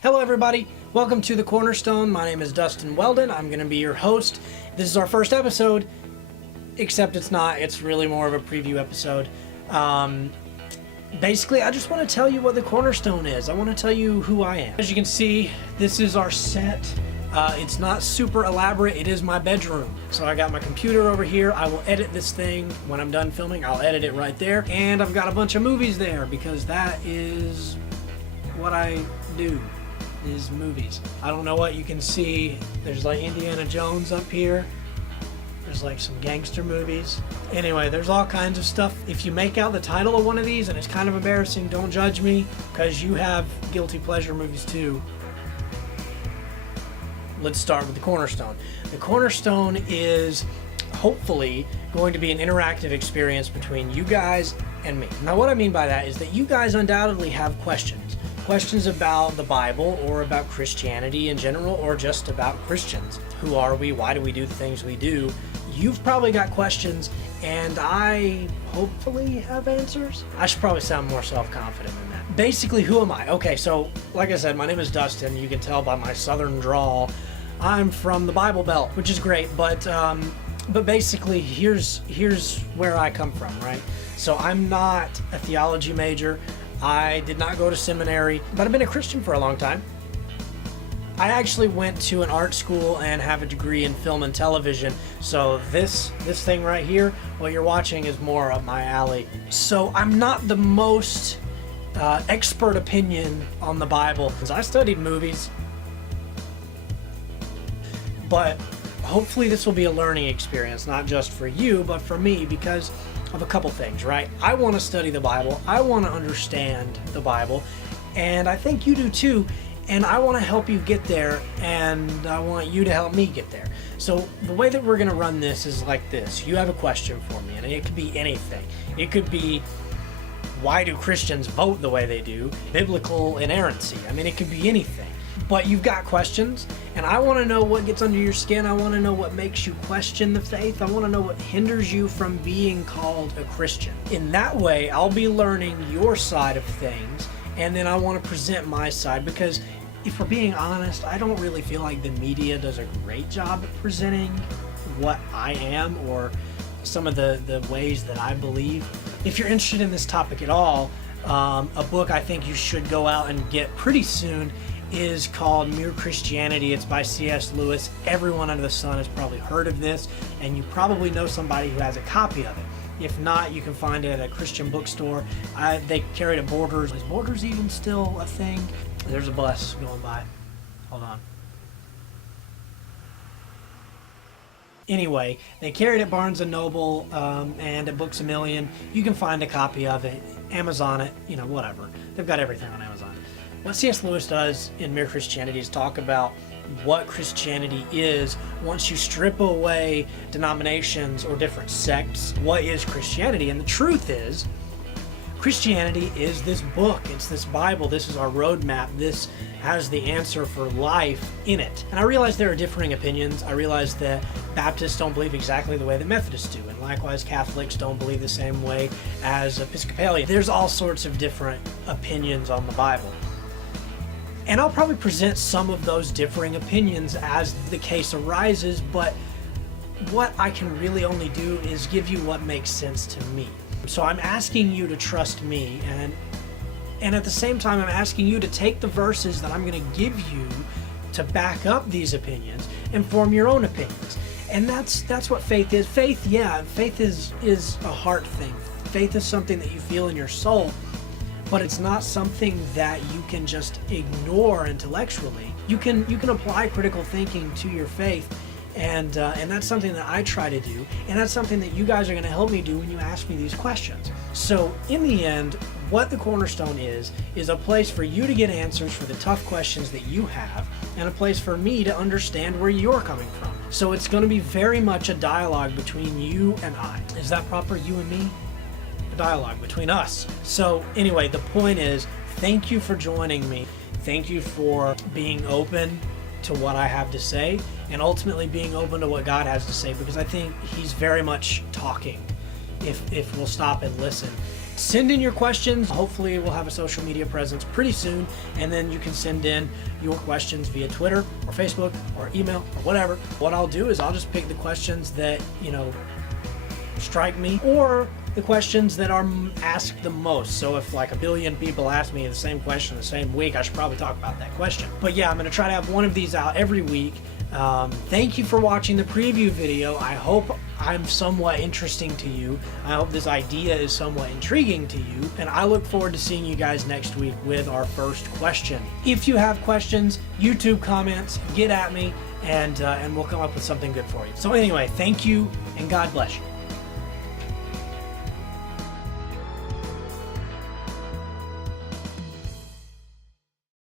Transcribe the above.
Hello everybody, welcome to the Cornerstone. My name is Dustin Weldon. I'm going to be your host. This is our first episode, except it's not. It's really more of a preview episode. Basically, I just want to tell you what the Cornerstone is. I want to tell you who I am. As you can see, this is our set. It's not super elaborate. It is my bedroom. So I got my computer over here. I will edit this thing when I'm done filming. I'll edit it right there. And I've got a bunch of movies there because that is what I do. Is movies. I don't know what you can see. There's like Indiana Jones up here. There's like some gangster movies. Anyway, there's all kinds of stuff. If you make out the title of one of these and it's kind of embarrassing, don't judge me because you have guilty pleasure movies too. Let's start with the Cornerstone. The Cornerstone is hopefully going to be an interactive experience between you guys and me. Now what I mean by that is that you guys undoubtedly have questions. Questions about the Bible or about Christianity in general or just about Christians. Who are we? Why do we do the things we do? You've probably got questions and I hopefully have answers. I should probably sound more self-confident than that. Basically, who am I? Okay, so like I said, my name is Dustin. You can tell by my southern drawl. I'm from the Bible Belt, which is great, but basically here's where I come from, right? So I'm not a theology major. I did not go to seminary, but I've been a Christian for a long time. I actually went to an art school and have a degree in film and television. So this thing right here, what you're watching is more up my alley. So I'm not the most expert opinion on the Bible because I studied movies. But hopefully this will be a learning experience, not just for you, but for me because of a couple things, right? I want to study the Bible. I want to understand the Bible. And I think you do too. And I want to help you get there. And I want you to help me get there. So the way that we're going to run this is like this. You have a question for me, and it could be anything. It could be, why do Christians vote the way they do? Biblical inerrancy. I mean, it could be anything. But you've got questions, and I want to know what gets under your skin. I want to know what makes you question the faith. I want to know what hinders you from being called a Christian. In that way, I'll be learning your side of things, and then I want to present my side because if we're being honest, I don't really feel like the media does a great job at presenting what I am or some of the ways that I believe. If you're interested in this topic at all, a book I think you should go out and get pretty soon is called Mere Christianity. It's by C.S. Lewis. Everyone under the sun has probably heard of this, and you probably know somebody who has a copy of it. If not, you can find it at a Christian bookstore. They carry it at Borders. Is Borders even still a thing? There's a bus going by. Hold on. Anyway, they carry it at Barnes & Noble and at Books A Million. You can find a copy of it, Amazon it, whatever. They've got everything on Amazon. What C.S. Lewis does in Mere Christianity is talk about what Christianity is once you strip away denominations or different sects. What is Christianity? And the truth is, Christianity is this book. It's this Bible. This is our roadmap. This has the answer for life in it. And I realize there are differing opinions. I realize that Baptists don't believe exactly the way that Methodists do. And likewise, Catholics don't believe the same way as Episcopalians. There's all sorts of different opinions on the Bible. And I'll probably present some of those differing opinions as the case arises, but what I can really only do is give you what makes sense to me. So I'm asking you to trust me, and at the same time I'm asking you to take the verses that I'm going to give you to back up these opinions and form your own opinions. And that's what faith is. Faith is a heart thing. Faith is something that you feel in your soul. But it's not something that you can just ignore intellectually. You can apply critical thinking to your faith, and that's something that I try to do, and that's something that you guys are going to help me do when you ask me these questions. So in the end, what the Cornerstone is a place for you to get answers for the tough questions that you have, and a place for me to understand where you're coming from. So it's going to be very much a dialogue between you and I. Is that proper? You and me? Dialogue between us. So anyway, the point is, thank you for joining me. Thank you for being open to what I have to say and ultimately being open to what God has to say, because I think he's very much talking if we'll stop and listen. Send in your questions. Hopefully we'll have a social media presence pretty soon, and then you can send in your questions via Twitter or Facebook or email or whatever. What I'll do is I'll just pick the questions that, strike me, or the questions that are asked the most. So if like 1 billion people ask me the same question the same week, I should probably talk about that question. But yeah, I'm going to try to have one of these out every week. Thank you for watching the preview video. I hope I'm somewhat interesting to you. I hope this idea is somewhat intriguing to you, and I look forward to seeing you guys next week with our first question. If you have questions, YouTube comments, get at me, and we'll come up with something good for you. So anyway, thank you, and God bless you.